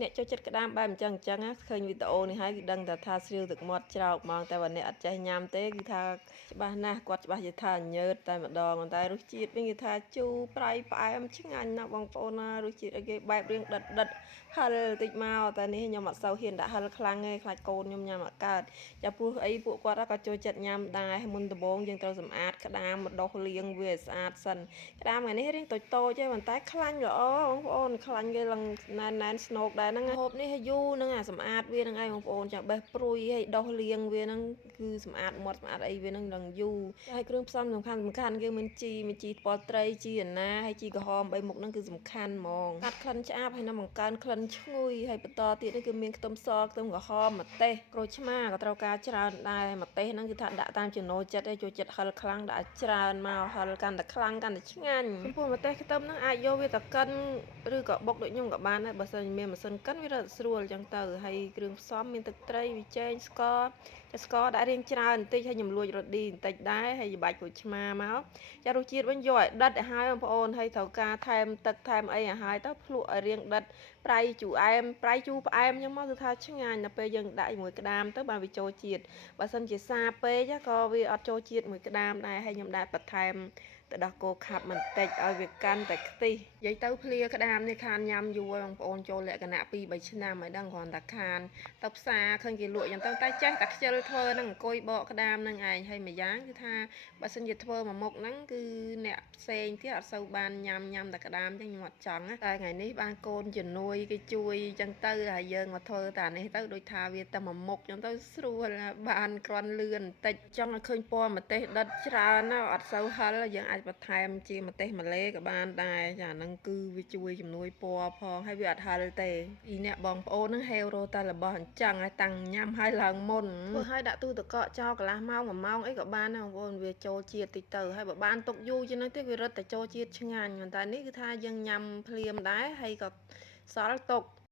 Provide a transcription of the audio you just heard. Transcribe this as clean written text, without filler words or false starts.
អ្នកចូលចិត្តក្តាមបែបអញ្ចឹងណាឃើញវីដេអូនេះហើយគឺដឹងថាស្រាវទឹកមាត់ច្រោកហ្មងតែបើអ្នកអត់ចេះញ៉ាំទេគឺថាច្បាស់ណាស់គាត់ច្បាស់ជាថាញើតតែម្ដងតែរសជាតិវិញគឺថាជូរប្រៃផ្អែមឆ្ងាញ់ណាស់បងប្អូនណារសជាតិអីគេបែបរៀងដិតហិលតិចមកតែនេះខ្ញុំអត់សូវហ៊ានដាក់ហិលខ្លាំងទេខ្លាចកូនខ្ញុំញ៉ាំអត់កើតចាព្រោះអីពួកគាត់ក៏ចូលចិត្តញ៉ាំដែរមុនដំបូងយើងត្រូវសម្អាតក្តាមមកដុសលាងវាឲ្យស្អាតសិនក្តាមថ្ងៃនេះរៀងតូចៗទេប៉ុន្តែខ្លាញ់ល្អបងប្អូនខ្លាញ់គេឡើងណែនស្នូកដែរហ្នឹងហូបនេះយូរហ្នឹងអាសម្អាតវាហ្នឹងឯងបងប្អូនចាបេះព្រួយឲ្យដុសលាងវាហ្នឹងគឺសម្អាតមាត់សម្អាតអីវាហ្នឹងឡើងយូរហើយគ្រឿងផ្សំសំខាន់គឺមានជីថ្ពាល់ត្រីជីអាណាហើយជីក្រហម3មុខហ្នឹងគឺសំខាន់ហ្មងកាត់ក្លិនឆ្អាបហើយនឹងបង្កើនក្លិនឈ្ងុយហើយបន្តទៀតនេះគឺមានខ្ទឹមសខ្ទឹមក្រហមម្ទេសក្រូចឆ្មាក៏ត្រូវការច្រើនដែរម្ទេសហ្នឹងគឺថាដាក់តាមចំណូលចិត្តឯងចូលចិត្តហិលខ្លាំងដាក់ច្រើនមកហិលកាន់តែខ្លាំងកាន់តែឆ្ងាញ់ចំពោះម្ទេសខ្ទឹមហ្នឹងអាចយកវាទៅកិនឬក៏បុកដូចខ្ញុំក៏បានដែរបើសិនមានម៉ាស៊ីនកិនវារត់ស្រួលអញ្ចឹងទៅហើយគ្រឿងផ្សំមានទឹកត្រីវីចេងស្ករដាក់រៀងច្រើនបន្តិចហើយខ្ញុំលួចរ៉ូឌីបន្តិចដែរហើយបាច់ក្រូចឆ្មាមកចារសជាតិវិញយកឲ្យដិតឲ្យហើយបងប្អូនហើយត្រូវការថែមទឹកថែមអីឲ្យហើយទៅភ្លក់ឲ្យរៀងដិតប្រៃជូរអែមប្រៃជូរផ្អែមអញ្ចឹងមកគឺថាឆ្ងាញ់ដល់ពេលយើងដាក់ជាមួយក្តាមទៅបានវាចូលជាតិបើសិនជាសាពេកក៏វាអត់ចូលជាតិមួយក្តាមដែរហើយខ្ញុំដាក់បន្ថែមទៅដោះគោខាប់បន្តិចឲ្យវាកាន់តែខ្ទិះនិយាយទៅភ្លាក្តាមនេះខានញ៉ាំយូរបងប្អូនចូលលក្ខណៈ2-3ឆ្នាំហើយដឹងគ្រាន់តែខានទៅផ្សារឃើញគេលក់អញ្ចឹងទៅតែចេះតែខ្ជិលធ្វើហ្នឹងអង្គុយបកក្តាមហ្នឹងឯងហើយមួយយ៉ាងគឺថាបើសិនជាធ្វើមួយមុខហ្នឹងគឺអ្នកផ្សេងទៀតអត់សូវបានញ៉ាំតែក្តាមអញ្ចឹងខ្ញុំអត់ចង់តែថ្ងៃនេះបានកូនជំនួយគេជួយអញ្ចឹងទៅហើយយើងមកធ្វើតែនេះទៅដូចថាវាតែមួយមុខអញ្ចឹងទៅស្រួលបានគ្រាន់លឿនបន្តិចចង់ឲ្យឃើញពណ៌ម្ទេសដិតច្រើនណាអត់សូវហិលយើងអាចបន្ថែមជាម្ទេសម្លេក៏បានដែរចាហ្នឹងគឺវាជួយជំនួយពណ៌ផងហើយវាអត់ហិលទេពីអ្នកបងប្អូនហ្នឹងហេវរោតែរបស់អញ្ចឹងហើយតាំងញ៉ាំហើយឡើងមុនធ្វើឲ្យដាក់ទូទឹកកកចោលកន្លះម៉ោង1ម៉ោងអីក៏បានដែរបងប្អូនវាចូលជាតិតិចទៅហើយបើបានទុកយូរជាងនេះទៀតវារឹតតែចូលជាតិឆ្ងាញ់ប៉ុន្តែនេះគឺថាយើងញ៉ាំភ្លាមដែរហើយក៏សល់ទុក